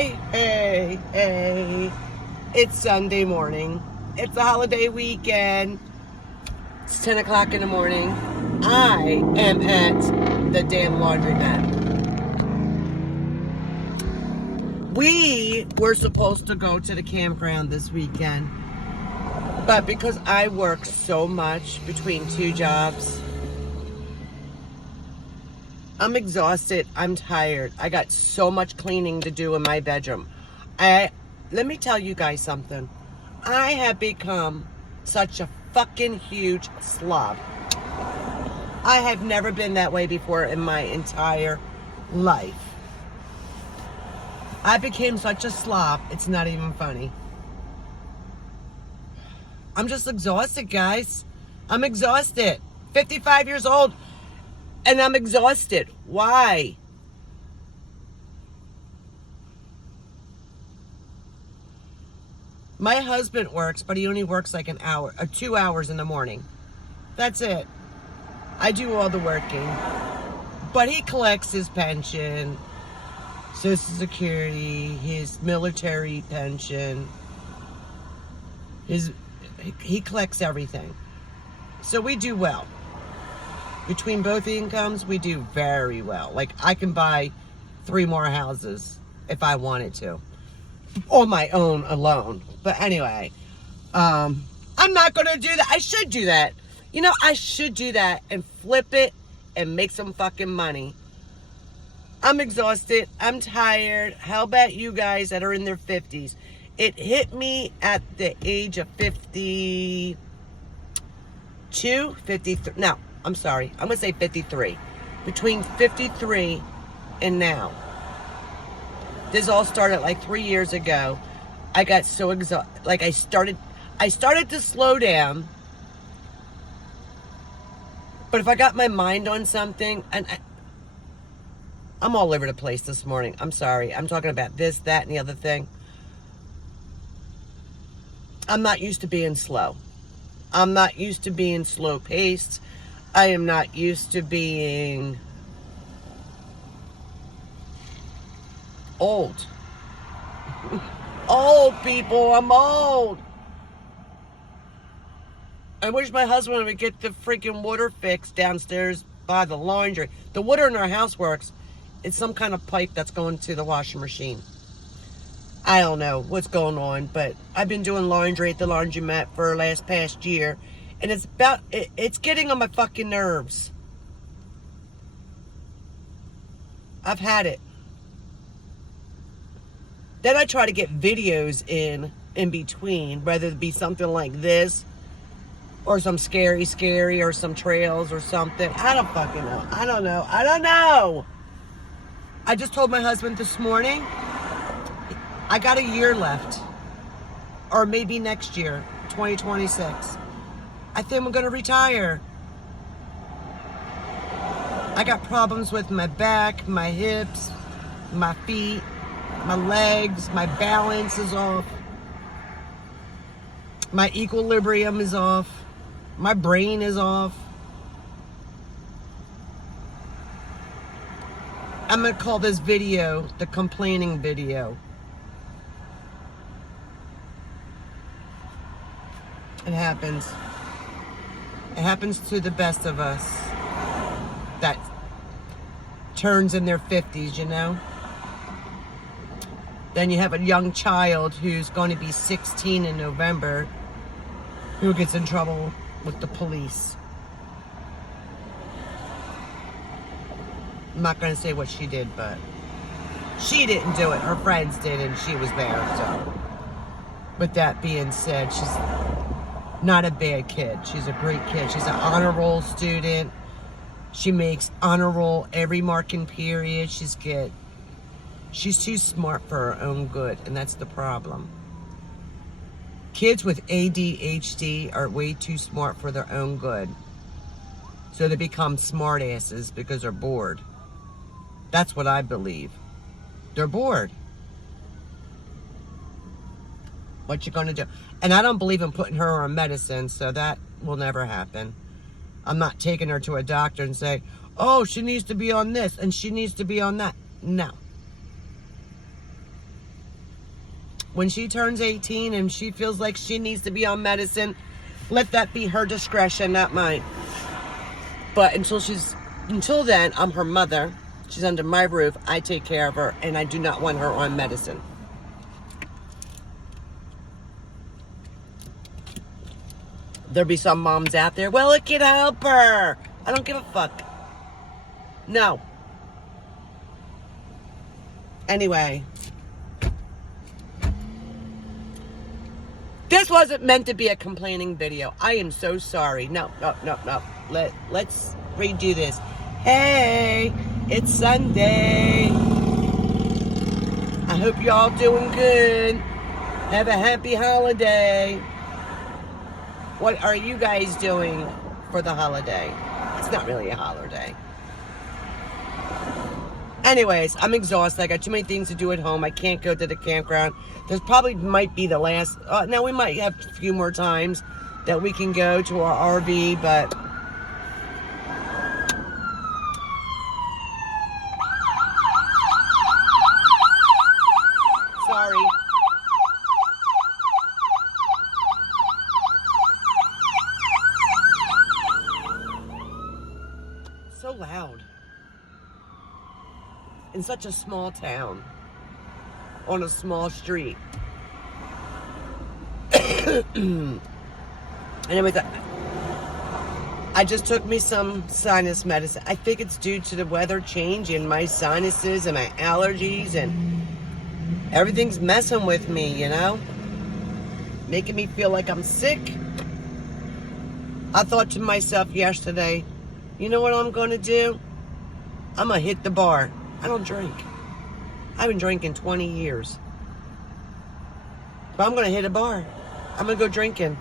Hey. It's Sunday morning. It's a holiday weekend. It's 10 o'clock in the morning. I am at the damn laundromat. We were supposed to go to the campground this weekend, but because I work so much between two jobs, I'm exhausted. I'm tired. I got so much cleaning to do in my bedroom. Let me tell you guys something. I have become such a fucking huge slob. I have never been that way before in my entire life. I became such a slob, it's not even funny. I'm just exhausted, guys. I'm exhausted. 55 years old, and I'm exhausted. Why? My husband works, but he only works like an hour or 2 hours in the morning. That's it. I do all the working. But he collects his pension, Social Security, his military pension. He collects everything. So we do well. Between both incomes, we do very well. Like, I can buy 3 more houses if I wanted to. On my own alone. But anyway, I'm not going to do that. I should do that. You know, I should do that and flip it and make some fucking money. I'm exhausted. I'm tired. How about you guys that are in their 50s? It hit me at the age of 52, 53. No, I'm sorry. I'm going to say 53. Between 53 and now. This all started like 3 years ago. I got so exhausted. Like I started to slow down. But if I got my mind on something, and I'm all over the place this morning. I'm sorry. I'm talking about this, that, and the other thing. I'm not used to being slow. I'm not used to being slow paced. I am not used to being old. Old, people. I'm old. I wish my husband would get the freaking water fixed downstairs by the laundry. The water in our house works. It's some kind of pipe that's going to the washing machine. I don't know what's going on, but I've been doing laundry at the laundromat for the past year, and it's getting on my fucking nerves. I've had it. Then I try to get videos in between, whether it be something like this, or some scary, or some trails or something. I don't fucking know. I don't know. I just told my husband this morning, I got a year left. Or maybe next year, 2026. I think I'm going to retire. I got problems with my back, my hips, my feet, my legs, my balance is off. My equilibrium is off. My brain is off. I'm going to call this video the complaining video. It happens. It happens to the best of us that turns in their 50s, you know? Then you have a young child who's going to be 16 in November who gets in trouble with the police. I'm not going to say what she did, but she didn't do it. Her friends did, and she was there. So, with that being said, she's not a bad kid. She's a great kid. She's an honor roll student. She makes honor roll every marking period. She's good. She's too smart for her own good, and that's the problem. Kids with ADHD are way too smart for their own good. So they become smart asses because they're bored. That's what I believe. They're bored. What you gonna do? And I don't believe in putting her on medicine, so that will never happen. I'm not taking her to a doctor and say, oh, she needs to be on this and she needs to be on that. No. When she turns 18 and she feels like she needs to be on medicine, let that be her discretion, not mine. But until then, I'm her mother. She's under my roof. I take care of her, and I do not want her on medicine. There'll be some moms out there, well, it can help her. I don't give a fuck. No. Anyway. This wasn't meant to be a complaining video. I am so sorry. No. Let's redo this. Hey, it's Sunday. I hope y'all doing good. Have a happy holiday. What are you guys doing for the holiday? It's not really a holiday. Anyways, I'm exhausted. I got too many things to do at home. I can't go to the campground. There's probably might be the last... now, we might have a few more times that we can go to our RV, but... Sorry. So loud. In such a small town. On a small street. Anyways, I just took me some sinus medicine. I think it's due to the weather change and my sinuses and my allergies, and everything's messing with me, you know? Making me feel like I'm sick. I thought to myself yesterday, you know what I'm going to do? I'm going to hit the bar. I don't drink. I haven't drank in 20 years. But I'm going to hit a bar. I'm going to go drinking.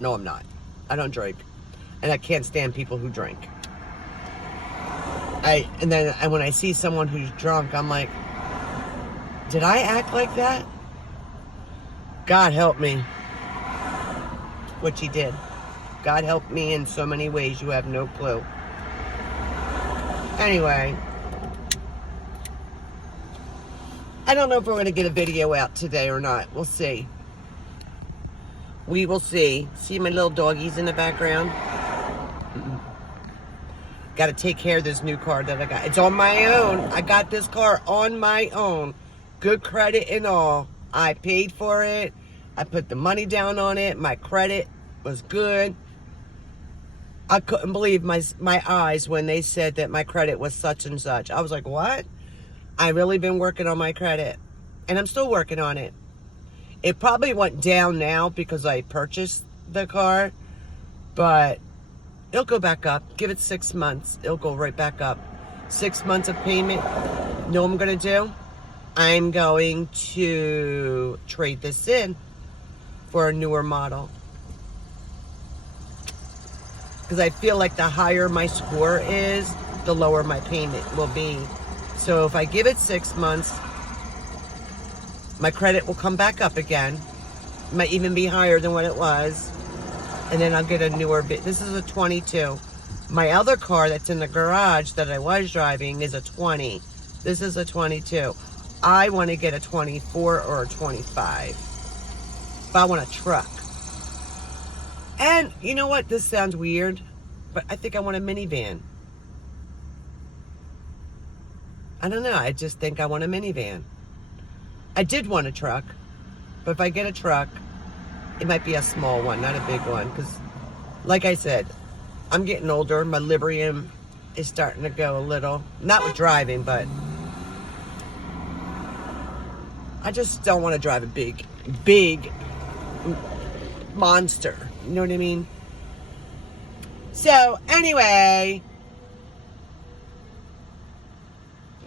No, I'm not. I don't drink. And I can't stand people who drink. And when I see someone who's drunk, I'm like, did I act like that? God help me. Which he did. God help me in so many ways you have no clue. Anyway, I don't know if we're going to get a video out today or not. We'll see. We will see. See my little doggies in the background? Got to take care of this new car that I got. It's on my own. I got this car on my own. Good credit and all. I paid for it. I put the money down on it. My credit was good. I couldn't believe my eyes when they said that my credit was such and such. I was like, what? I really been working on my credit. And I'm still working on it. It probably went down now because I purchased the car. But it'll go back up. Give it 6 months. It'll go right back up. 6 months of payment. You know what I'm going to do? I'm going to trade this in for a newer model. Because I feel like the higher my score is, the lower my payment will be. So if I give it 6 months, my credit will come back up again. It might even be higher than what it was. And then I'll get a newer bit. This is a 22. My other car that's in the garage that I was driving is a 20. This is a 22. I want to get a 24 or a 25. If I want a truck. And you know what? This sounds weird, but I think I want a minivan. I don't know. I just think I want a minivan. I did want a truck, but if I get a truck, it might be a small one, not a big one. Because, like I said, I'm getting older. My Librium is starting to go a little, not with driving, but I just don't want to drive a big monster. You know what I mean? So, anyway,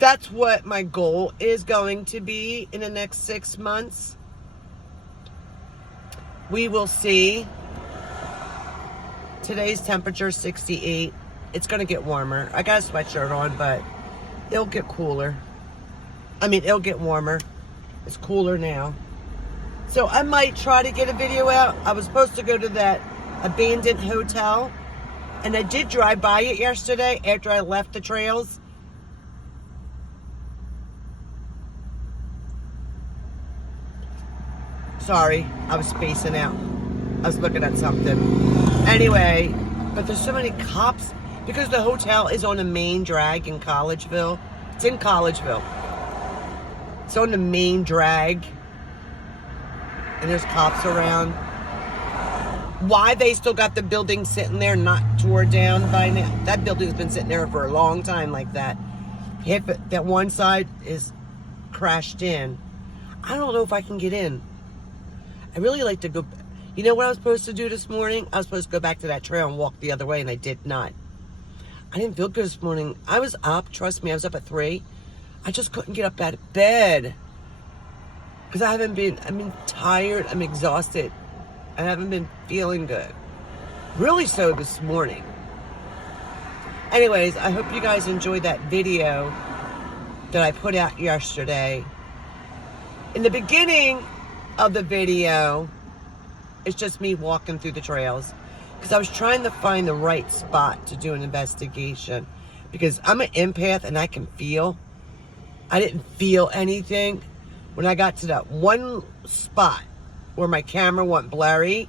that's what my goal is going to be in the next 6 months. We will see. Today's temperature is 68. It's going to get warmer. I got a sweatshirt on, but it'll get cooler. I mean, it'll get warmer. It's cooler now. So I might try to get a video out. I was supposed to go to that abandoned hotel, and I did drive by it yesterday after I left the trails. Sorry, I was spacing out. I was looking at something. Anyway, but there's so many cops because the hotel is on the main drag in Collegeville. It's in Collegeville. It's on the main drag. And there's cops around. Why they still got the building sitting there not tore down by now? That building's been sitting there for a long time like that. If that one side is crashed in, I don't know if I can get in. I really like to go. You know what I was supposed to do this morning? I was supposed to go back to that trail and walk the other way, and I did not. I didn't feel good this morning. I was up. Trust me, I was up at 3. I just couldn't get up out of bed. Because I've been tired. I'm exhausted. I haven't been feeling good. Really so this morning. Anyways, I hope you guys enjoyed that video that I put out yesterday. In the beginning of the video, it's just me walking through the trails. Because I was trying to find the right spot to do an investigation. Because I'm an empath and I can feel. I didn't feel anything. When I got to that one spot where my camera went blurry,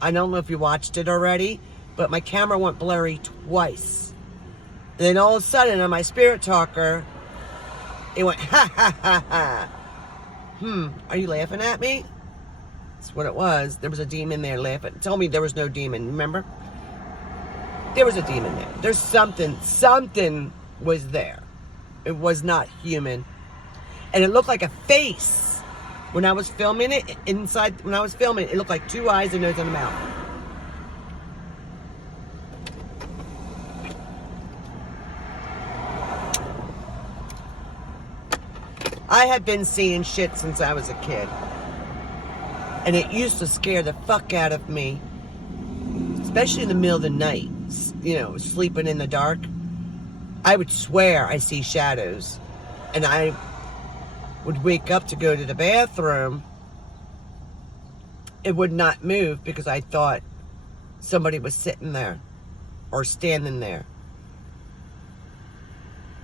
I don't know if you watched it already, but my camera went blurry twice. And then all of a sudden on my spirit talker, it went, ha ha ha ha. Are you laughing at me? That's what it was. There was a demon there laughing. Tell me there was no demon, remember? There was a demon there. There's something was there. It was not human. And it looked like a face. When I was filming it, it looked like 2 eyes, a nose, and a mouth. I have been seeing shit since I was a kid. And it used to scare the fuck out of me. Especially in the middle of the night. You know, sleeping in the dark. I would swear I see shadows. And I would wake up to go to the bathroom. It would not move because I thought somebody was sitting there or standing there.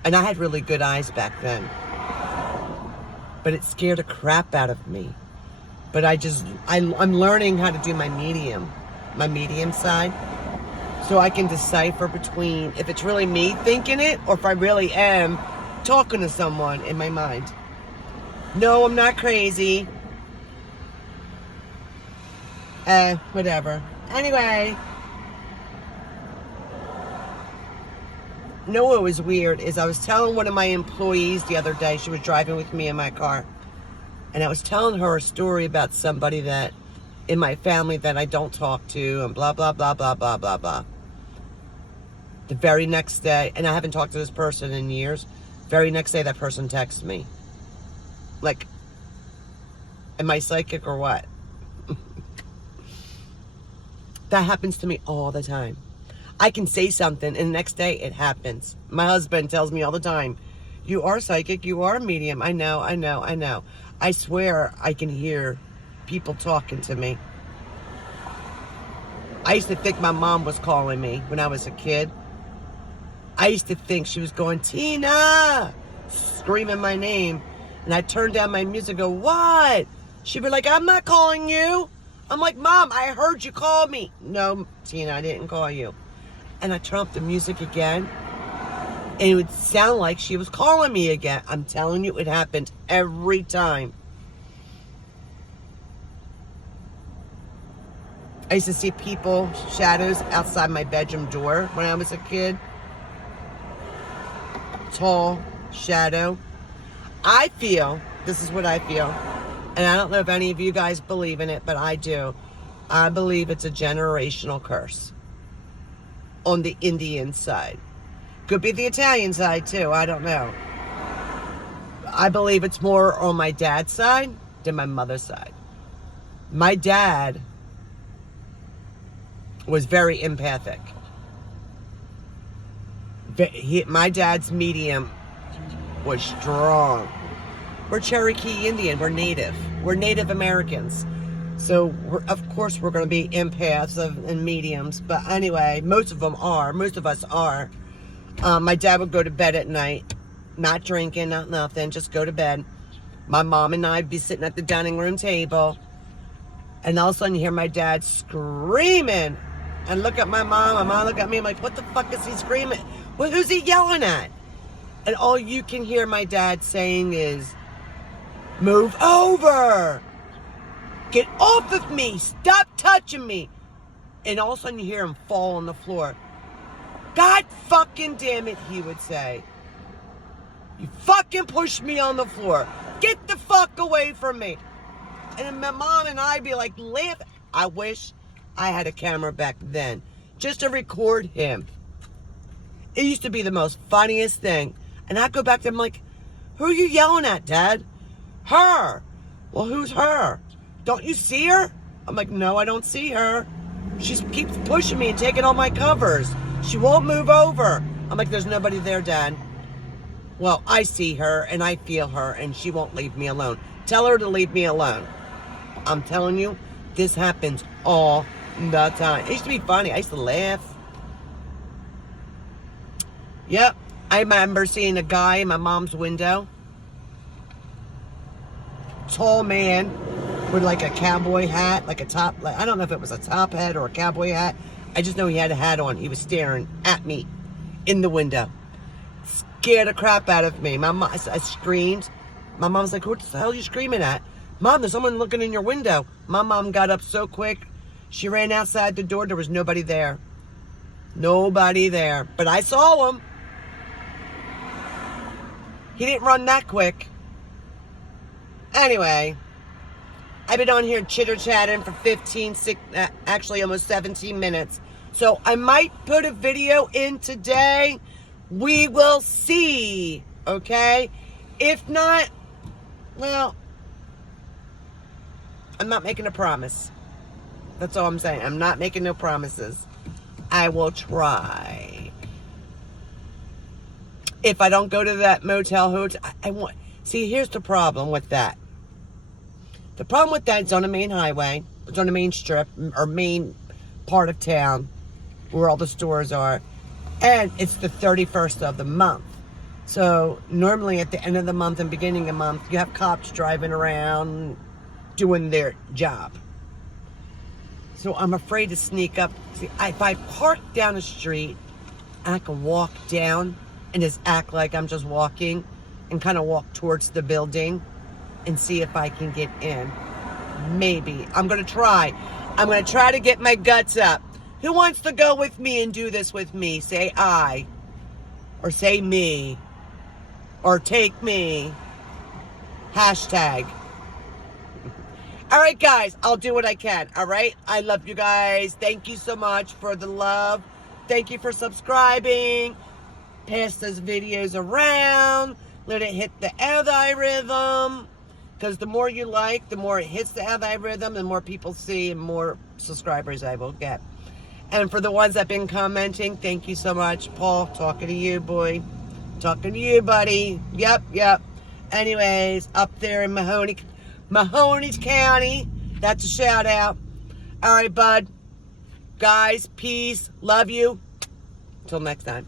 And I had really good eyes back then. But it scared the crap out of me. But I'm learning how to do my medium side. So I can decipher between if it's really me thinking it or if I really am talking to someone in my mind. No, I'm not crazy. Whatever. Anyway. You know what was weird is I was telling one of my employees the other day, she was driving with me in my car, and I was telling her a story about somebody that in my family that I don't talk to and blah, blah, blah, blah, blah, blah, blah. The very next day, and I haven't talked to this person in years, very next day that person texts me. Like, am I psychic or what? That happens to me all the time. I can say something and the next day it happens. My husband tells me all the time, you are psychic, you are a medium. I know. I swear I can hear people talking to me. I used to think my mom was calling me when I was a kid. I used to think she was going, Tina, screaming my name. And I turned down my music and go, what? She'd be like, I'm not calling you. I'm like, Mom, I heard you call me. No, Tina, I didn't call you. And I turn up the music again. And it would sound like she was calling me again. I'm telling you, it happened every time. I used to see people, shadows outside my bedroom door when I was a kid. Tall shadow. I feel, this is what I feel, and I don't know if any of you guys believe in it, but I do. I believe it's a generational curse on the Indian side. Could be the Italian side too, I don't know. I believe it's more on my dad's side than my mother's side. My dad was very empathic. My dad's medium was strong. We're Cherokee Indian. We're Native. We're Native Americans. So, of course, we're going to be empaths and mediums. But anyway, most of us are. My dad would go to bed at night, not drinking, not nothing, just go to bed. My mom and I'd be sitting at the dining room table, And all of a sudden you hear my dad screaming. And look at my mom. My mom look at me. I'm like, what the fuck is he screaming? Well, who's he yelling at? And all you can hear my dad saying is, move over. Get off of me. Stop touching me. And all of a sudden you hear him fall on the floor. God fucking damn it, he would say. You fucking pushed me on the floor. Get the fuck away from me. And my mom and I'd be like, laughing. I wish I had a camera back then just to record him. It used to be the most funniest thing. And I'd go back to him like, who are you yelling at, Dad? Her. Well, who's her? Don't you see her? I'm like, no, I don't see her. She keeps pushing me and taking all my covers. She won't move over. I'm like, there's nobody there, Dad. Well, I see her and I feel her and she won't leave me alone. Tell her to leave me alone. I'm telling you, this happens all the time. It used to be funny. I used to laugh. Yep. I remember seeing a guy in my mom's window. Tall man with like a cowboy hat, like a top, like, I don't know if it was a top hat or a cowboy hat. I just know he had a hat on. He was staring at me in the window. Scared the crap out of me. My mom, I screamed. My mom's like, what the hell are you screaming at? Mom, there's someone looking in your window. My mom got up so quick. She ran outside the door. There was nobody there. Nobody there. But I saw him. He didn't run that quick. Anyway, I've been on here chitter-chatting for actually almost 17 minutes. So I might put a video in today. We will see, okay? If not, well, I'm not making a promise. That's all I'm saying. I'm not making no promises. I will try. If I don't go to that motel hotel, I want... See, here's the problem with that. The problem with that is on the main highway. It's on the main strip, or main part of town, where all the stores are. And it's the 31st of the month. So, normally at the end of the month and beginning of the month, you have cops driving around, doing their job. So, I'm afraid to sneak up. See, if I park down the street, and I can walk down, and just act like I'm just walking, and kind of walk towards the building, and see if I can get in. Maybe. I'm going to try. I'm going to try to get my guts up. Who wants to go with me and do this with me? Say I. Or say me. Or take me. Hashtag. All right, guys. I'll do what I can. All right? I love you guys. Thank you so much for the love. Thank you for subscribing. Pass those videos around. Let it hit the algorithm. Because the more you like, the more it hits the algorithm, the more people see and more subscribers I will get. And for the ones that have been commenting, thank you so much. Paul, talking to you, boy. Talking to you, buddy. Yep. Anyways, up there in Mahoning County. That's a shout out. All right, bud. Guys, peace. Love you. Till next time.